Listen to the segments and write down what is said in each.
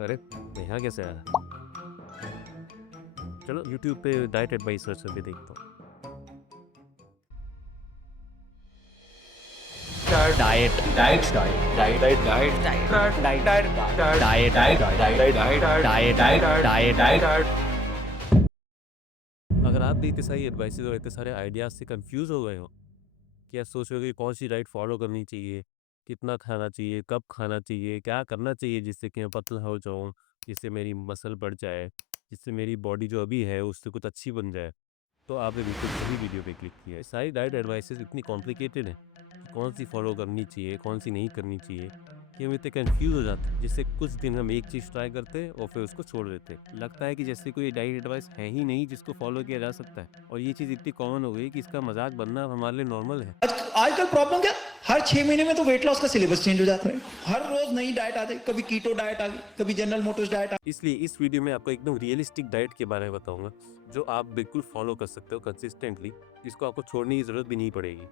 अरे! यहाँ कैसे आया? चलो यूट्यूब पे डाइट एडवाइस सर्च करके देखता हूँ। Diet diet diet diet diet diet diet diet diet diet diet diet. अगर आप भी इतने सारी एडवाइसेज़ और इतने सारे आइडियाज़ से कंफ्यूज़ हो गए हो कि आप सोच रहे हो कि कौन सी डाइट फॉलो करनी चाहिए, कितना खाना चाहिए, कब खाना चाहिए, क्या करना चाहिए जिससे कि मैं पतला हो जाऊँ, जिससे मेरी मसल बढ़ जाए, जिससे मेरी बॉडी जो अभी है उससे कुछ अच्छी बन जाए, तो आपने बिल्कुल सही वीडियो पे क्लिक किया है। सारी डाइट एडवाइसेस इतनी कॉम्प्लिकेटेड हैं कि कौन सी फॉलो करनी चाहिए, कौन सी नहीं करनी चाहिए, कि हम इतने कंफ्यूज हो जाते हैं। जिससे कुछ दिन हम एक चीज़ ट्राई करते हैं और फिर उसको छोड़ देते हैं। लगता है कि जैसे कोई डाइट एडवाइस है ही नहीं जिसको फॉलो किया जा सकता है, और ये चीज़ इतनी कॉमन हो गई कि इसका मजाक बनना अब हमारे लिए नॉर्मल है। आजकल प्रॉब्लम क्या, हर 6 महीने में तो वेट लॉस का सिलेबस चेंज हो जाता है। हर रोज नई डाइट आती है, कभी कीटो डाइट आ गई, कभी जनरल मोटर्स डाइट आ इसलिए इस वीडियो में आपको एकदम रियलिस्टिक डाइट के बारे में बताऊंगा, जो आप बिल्कुल फॉलो कर सकते हो कंसिस्टेंटली, जिसको आपको छोड़ने की ज़रूरत भी नहीं पड़ेगी,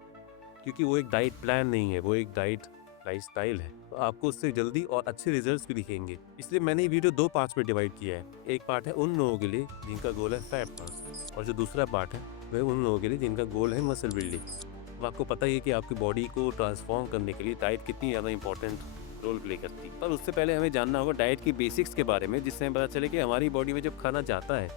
क्योंकि वो एक डाइट प्लान नहीं है, वो एक डाइट लाइफस्टाइल है। तो आपको उससे जल्दी और अच्छे रिजल्ट्स भी दिखेंगे। इसलिए मैंने ये वीडियो 2 पार्ट्स में डिवाइड किया है। एक पार्ट है उन लोगों के लिए जिनका गोल है फैट लॉस, और जो दूसरा पार्ट है वह उन लोगों के लिए जिनका गोल है मसल बिल्डिंग। अब आपको पता ही है कि आपकी बॉडी को ट्रांसफॉर्म करने के लिए डाइट कितनी ज़्यादा इंपॉर्टेंट रोल प्ले करती है। पर उससे पहले हमें जानना होगा डाइट की बेसिक्स के बारे में, जिससे हमें पता चले कि हमारी बॉडी में जब खाना जाता है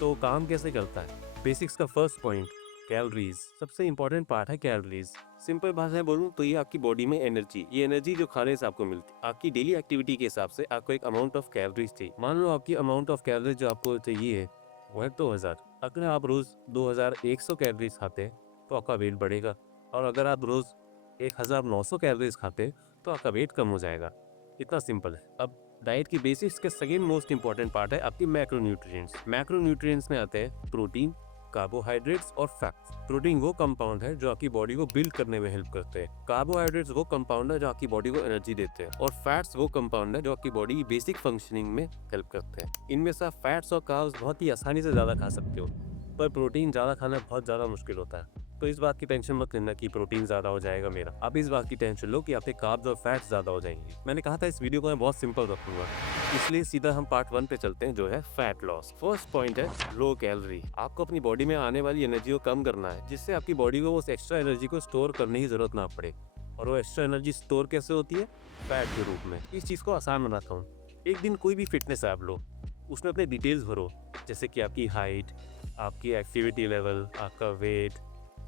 तो वो काम कैसे करता है। बेसिक्स का फर्स्ट पॉइंट, कैलोरीज। सबसे इंपॉर्टेंट पार्ट है कैलोरीज। सिंपल भाषा में बोलूँ तो ये आपकी बॉडी में एनर्जी, ये एनर्जी जो खाने से आपको मिलती है। आपकी डेली एक्टिविटी के हिसाब से आपको एक अमाउंट ऑफ कैलोरीज चाहिए। मान लो आपकी अमाउंट ऑफ कैलोरीज जो आपको चाहिए है वो है 2000। अगर आप रोज 2100 कैलोरीज खाते हैं तो आपका वेट बढ़ेगा, और अगर आप रोज 1900 कैलोरीज खाते हैं तो आपका वेट कम हो जाएगा। इतना सिंपल है। अब डाइट की बेसिक्स के सेकेंड मोस्ट इंपॉर्टेंट पार्ट है आपकी मैक्रोन्यूट्रिएंट्स। मैक्रोन्यूट्रिएंट्स में आते हैं प्रोटीन, कार्बोहाइड्रेट्स और फैट्स। प्रोटीन वो कंपाउंड है जो आपकी बॉडी को बिल्ड करने में हेल्प करते हैं। कार्बोहाइड्रेट्स वो कंपाउंड है जो आपकी बॉडी को एनर्जी देते हैं, और फैट्स वो कंपाउंड है जो आपकी बॉडी की बेसिक फंक्शनिंग में हेल्प करते हैं। इनमें से आप फैट्स और कार्ब्स बहुत ही आसानी से ज़्यादा खा सकते हो, पर प्रोटीन ज़्यादा खाना बहुत ज़्यादा मुश्किल होता है। तो इस बात की टेंशन मत लेना कि प्रोटीन ज़्यादा हो जाएगा मेरा। आप इस बात की टेंशन लो कि आपके कार्ब्स और फैट्स ज़्यादा हो जाएंगे। मैंने कहा था इस वीडियो को मैं बहुत सिंपल रखूंगा, इसलिए सीधा हम पार्ट 1 पे चलते हैं, जो है फैट लॉस। फर्स्ट पॉइंट है लो कैलोरी। आपको अपनी बॉडी में आने वाली एनर्जी को कम करना है, जिससे आपकी बॉडी को उस एक्स्ट्रा एनर्जी को स्टोर करने की जरूरत ना पड़े। और वो एक्स्ट्रा एनर्जी स्टोर कैसे होती है? फैट के रूप में। इस चीज़ को आसान बनाता हूँ। एक दिन कोई भी फिटनेस ऐप लो, उसमें अपने डिटेल्स भरो, जैसे कि आपकी हाइट, आपकी एक्टिविटी लेवल, आपका वेट,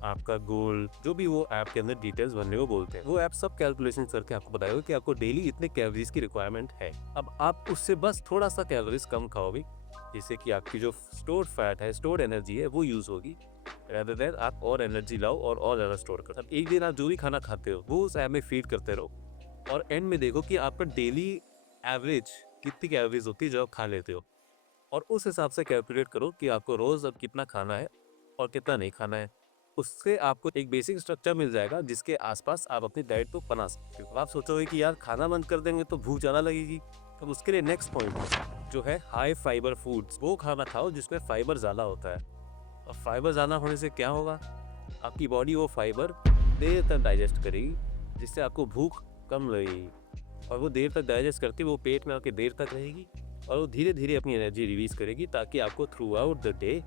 आपका गोल, जो भी वो ऐप के अंदर डिटेल्स भरने को बोलते हैं। वो ऐप सब कैलकुलेशन करके आपको बताएगा कि आपको डेली इतने कैलोरीज की रिक्वायरमेंट है। अब आप उससे बस थोड़ा सा कैलोरीज कम खाओगे, जिससे कि आपकी जो स्टोर्ड फैट है, स्टोर्ड एनर्जी है, वो यूज होगी, rather than आप और एनर्जी लाओ और ज़्यादा स्टोर करो। अब एक दिन आप जो भी खाना खाते हो वो उस ऐप में फीड करते रहो, और एंड में देखो कि आपका डेली एवरेज कितनी कैलोरीज होती है जो आप खा लेते हो, और उस हिसाब से कैलकुलेट करो कि आपको रोज अब कितना खाना है और कितना नहीं खाना है। उससे आपको एक बेसिक स्ट्रक्चर मिल जाएगा जिसके आसपास आप अपनी डाइट को बना सकते हो। आप सोचोगे कि यार खाना बंद कर देंगे तो भूख ज़्यादा लगेगी, तो उसके लिए नेक्स्ट पॉइंट जो है हाई फाइबर फूड्स। वो खाना खाओ जिसमें फाइबर ज़्यादा होता है। और फाइबर ज़्यादा होने से क्या होगा? आपकी बॉडी वो फाइबर देर तक डाइजेस्ट करेगी, जिससे आपको भूख कम लगेगी, और वो देर तक डाइजेस्ट करके वो पेट में आके देर तक रहेगी, और वो धीरे धीरे अपनी एनर्जी रिलीज करेगी, ताकि आपको through out the day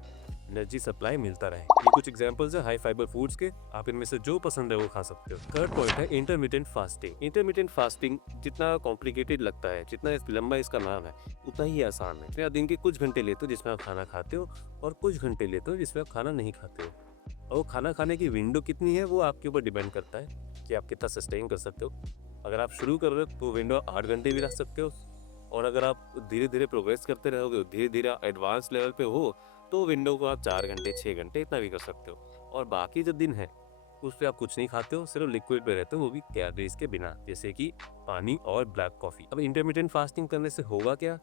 energy supply मिलता रहे। ये कुछ एग्जांपल्स है हाई फाइबर फूड्स के। आप इनमें से जो पसंद है वो खा सकते हो। थर्ड पॉइंट है इंटरमिटेंट फास्टिंग। इंटरमिटेंट फास्टिंग जितना कॉम्प्लिकेटेड लगता है, जितना लंबा इसका नाम है, उतना ही आसान है। आप दिन के कुछ घंटे लेते हो जिसमें आप खाना खाते हो, और कुछ घंटे लेते हो जिसमें आप खाना नहीं खाते हो। और वो खाना खाने की विंडो कितनी है वो आपके ऊपर डिपेंड करता है कि आप कितना सस्टेन कर सकते हो। अगर आप शुरू कर रहे हो तो विंडो 8 घंटे भी रख सकते हो, और अगर आप धीरे धीरे प्रोग्रेस करते रहोगे, धीरे धीरे एडवांस लेवल पे हो, तो विंडो को आप 4 घंटे 6 घंटे इतना भी कर सकते हो। और बाकी जो दिन है उस पर आप कुछ नहीं खाते हो, सिर्फ लिक्विड पे रहते हो, वो भी कैलोरीज के बिना, जैसे कि पानी और ब्लैक कॉफ़ी। अब इंटरमिटेंट फास्टिंग करने से होगा क्या?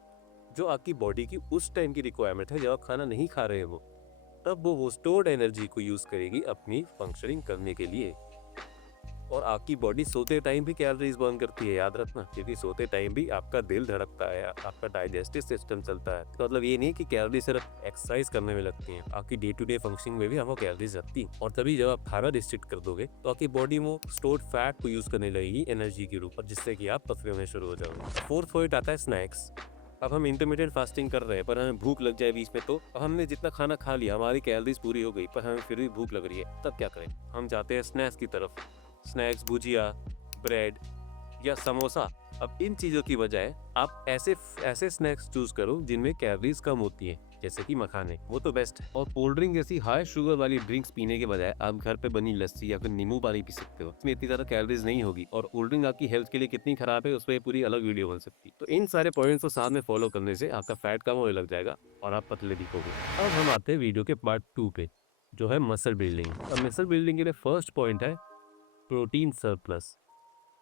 जो आपकी बॉडी की उस टाइम की रिक्वायरमेंट है जब आप खाना नहीं खा रहे हो, तब वो स्टोर्ड एनर्जी को यूज़ करेगी अपनी फंक्शनिंग करने के लिए। और आपकी बॉडी सोते टाइम भी कैलोरीज बर्न करती है, याद रखना, क्योंकि सोते टाइम भी आपका दिल धड़कता है, आपका डाइजेस्टिव सिस्टम चलता है। तो मतलब ये नहीं कि कैलोरी सिर्फ एक्सरसाइज करने में लगती हैं, आपकी डे टू डे फंक्शनिंग में भी आपको कैलोरीज लगती हैं। और तभी जब आप खाना रिस्ट्रिक्ट कर दोगे तो आपकी बॉडी वो स्टोर्ड फैट को यूज करने लगेगी एनर्जी के रूप में, जिससे कि आप पतले होने शुरू हो जाओगे। फोर्थ पॉइंट आता है स्नैक्स। अब हम इंटरमीडिएट फास्टिंग कर रहे हैं पर हमें भूख लग जाए बीच में, तो हमने जितना खाना खा लिया, हमारी कैलोरीज पूरी हो गई, पर हमें फिर भी भूख लग रही है, तब क्या करें? हम जाते हैं स्नैक्स की तरफ। स्नैक्स, भुजिया, ब्रेड या समोसा। अब इन चीज़ों की बजाय आप ऐसे स्नैक्स चूज करो जिनमें कैलोरीज कम होती है, जैसे कि मखाने, वो तो बेस्ट है। और कोल्ड ड्रिंक जैसी हाई शुगर वाली ड्रिंक्स पीने के बजाय आप घर पे बनी लस्सी या फिर नींबू पानी पी सकते हो। इसमें इतनी ज़्यादा कैलोरीज नहीं होगी, और कोल्ड ड्रिंक आपकी हेल्थ के लिए कितनी खराब है उस पर पूरी अलग वीडियो बन सकती है। तो इन सारे पॉइंट्स को साथ में फॉलो करने से आपका फैट कम होने लग जाएगा और आप पतले दिखोगे। अब हम आते हैं वीडियो के पार्ट 2 पे, जो है मसल बिल्डिंग। अब मसल बिल्डिंग के लिए फर्स्ट पॉइंट है प्रोटीन सरप्लस।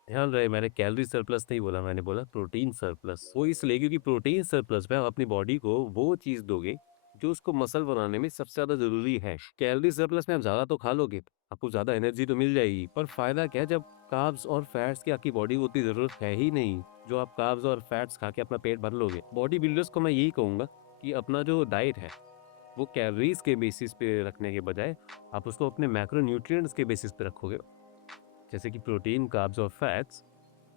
ध्यान रहे, मैंने कैलोरी सरप्लस नहीं बोला, मैंने बोला प्रोटीन सरप्लस। वो इसलिए क्योंकि प्रोटीन सरप्लस में आप अपनी बॉडी को वो चीज़ दोगे जो उसको मसल बनाने में सबसे ज़्यादा ज़रूरी है। कैलोरी सरप्लस में आप ज़्यादा तो खा लोगे, आपको ज़्यादा एनर्जी तो मिल जाएगी, पर फायदा क्या जब कार्ब्स और फैट्स की आपकी बॉडी को उतनी ज़रूरत है ही नहीं, जो आप कार्ब्स और फैट्स खा के अपना पेट भर लोगे। बॉडी बिल्डर्स को मैं यही कहूँगा कि अपना जो डाइट है वो कैलोरीज के बेसिस पे रखने के बजाय आप उसको अपने मैक्रोन्यूट्रिएंट्स के बेसिस पे रखोगे, जैसे कि प्रोटीन, कार्ब्स और फैट्स,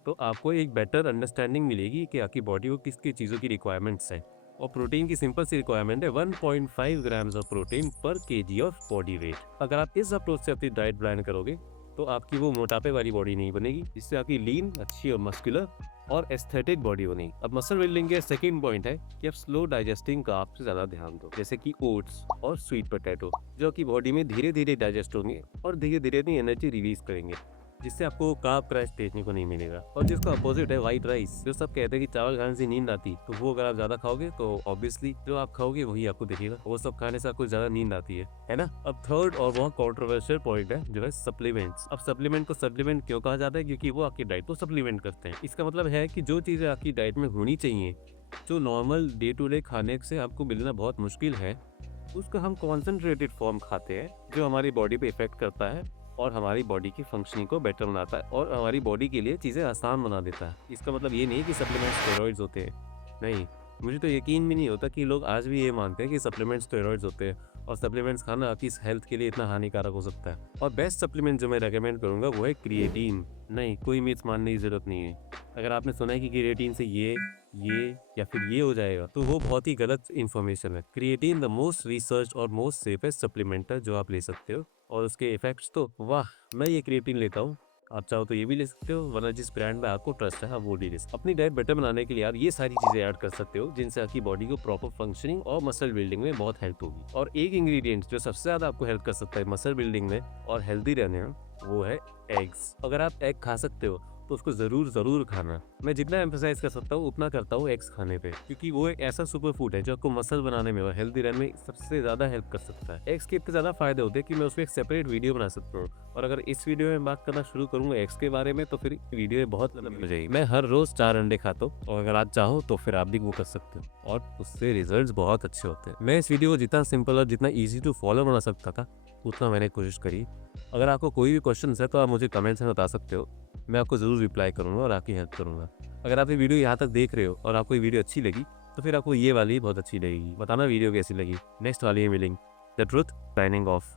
तो आपको एक बेटर अंडरस्टैंडिंग मिलेगी कि आपकी बॉडी को किस किस चीज़ों की रिक्वायरमेंट्स हैं। और प्रोटीन की सिंपल सी रिक्वायरमेंट है 1.5 ग्राम्स ऑफ प्रोटीन पर केजी ऑफ बॉडी वेट। अगर आप इस अप्रोच से अपनी डाइट प्लान करोगे तो आपकी वो मोटापे वाली बॉडी नहीं बनेगी, जिससे आपकी लीन, अच्छी और मस्कुलर और एस्थेटिक बॉडी बनेगी। अब मसल बिल्डिंग के सेकंड पॉइंट है कि आप स्लो डाइजेस्टिंग कार्ब्स पे ज़्यादा ध्यान दो, जैसे कि ओट्स और स्वीट पोटैटो, जो कि बॉडी में धीरे धीरे डाइजेस्ट होंगे और धीरे धीरे अपनी एनर्जी रिलीज करेंगे, जिससे आपको कार्ब क्रैश देखने को नहीं मिलेगा। और जिसका अपोजिट है वाइट राइस, जो सब कहते हैं कि चावल खाने से नींद आती, तो वो अगर आप ज्यादा खाओगे तो ऑब्वियसली जो आप खाओगे वही आपको दिखेगा, वो सब खाने से आपको ज्यादा नींद आती है ना। अब थर्ड और बहुत कॉन्ट्रोवर्शियल पॉइंट है जो है सप्लीमेंट्स। अब सप्लीमेंट को सप्लीमेंट क्यों कहा जाता है? क्योंकि वो आपकी डाइट को सप्लीमेंट करते हैं। इसका मतलब है कि जो चीजें आपकी डाइट में होनी चाहिए, जो नॉर्मल डे टू डे खाने से आपको मिलना बहुत मुश्किल है, उसका हम कॉन्सेंट्रेटेड फॉर्म खाते हैं, जो हमारी बॉडी पे इफेक्ट करता है और हमारी बॉडी की फंक्शनिंग को बेटर बनाता है और हमारी बॉडी के लिए चीज़ें आसान बना देता है। इसका मतलब ये नहीं कि सप्लीमेंट्स स्टेरॉइड्स होते हैं, नहीं। मुझे तो यकीन भी नहीं होता कि लोग आज भी ये मानते हैं कि सप्लीमेंट्स स्टेरॉइड्स होते हैं और सप्लीमेंट्स खाना आपकी हेल्थ के लिए इतना हानिकारक हो सकता है। और बेस्ट सप्लीमेंट जो मैं रेकमेंड करूँगा वो है क्रिएटिन। नहीं, कोई मिथ मानने की ज़रूरत नहीं है। अगर आपने सुना है कि क्रिएटिन से ये या फिर ये हो जाएगा, तो वो बहुत ही गलत इन्फॉर्मेशन है। क्रिएटिन द मोस्ट रिसर्च और मोस्ट सेफेस्ट सप्लीमेंट है जो आप ले सकते हो, और उसके इफेक्ट्स तो वाह, मैं ये क्रिएटिन लेता हूँ, आप चाहो तो ये भी ले सकते हो, वरना जिस ब्रांड में आपको ट्रस्ट है आप वो ले सकते हो। अपनी डाइट बेटर बनाने के लिए आप ये सारी चीजें ऐड कर सकते हो, जिनसे आपकी बॉडी को प्रॉपर फंक्शनिंग और मसल बिल्डिंग में बहुत हेल्प होगी। और एक इंग्रेडिएंट जो सबसे ज्यादा आपको हेल्प कर सकता है मसल बिल्डिंग में और हेल्दी रहने में, वो है एग्स। अगर आप एग खा सकते हो तो उसको जरूर खाना। मैं जितना एम्फसाइज कर सकता हूँ उतना करता हूँ एग्स खाने पे, क्योंकि वो एक ऐसा सुपर फूड है जो आपको मसल बनाने में और हेल्दी रहने में सबसे ज्यादा हेल्प कर सकता है। एग्स के इतने ज्यादा फायदे होते हैं कि मैं उसमें एक सेपरेट वीडियो बना सकता हूँ, और अगर इस वीडियो में बात करना शुरू करूंगा एग्स के बारे में तो फिर वीडियो बहुत लंबी हो जाएगी। मैं हर रोज 4 अंडे खाता हूँ, और अगर आज चाहो तो फिर आप भी वो कर सकते हो, और उससे रिजल्ट बहुत अच्छे होते हैं। मैं इस वीडियो को जितना सिंपल और जितना ईजी टू फॉलो बना सकता था उतना मैंने कोशिश करी। अगर आपको कोई भी क्वेश्चन है तो आप मुझे कमेंट्स में बता सकते हो, मैं आपको ज़रूर रिप्लाई करूँगा और आपकी हेल्प करूँगा। अगर आप ये वीडियो यहाँ तक देख रहे हो और आपको ये वीडियो अच्छी लगी तो फिर आपको ये वाली बहुत अच्छी लगेगी। बताना वीडियो कैसी लगी। नेक्स्ट वाली में मिलेंगे। The truth signing off.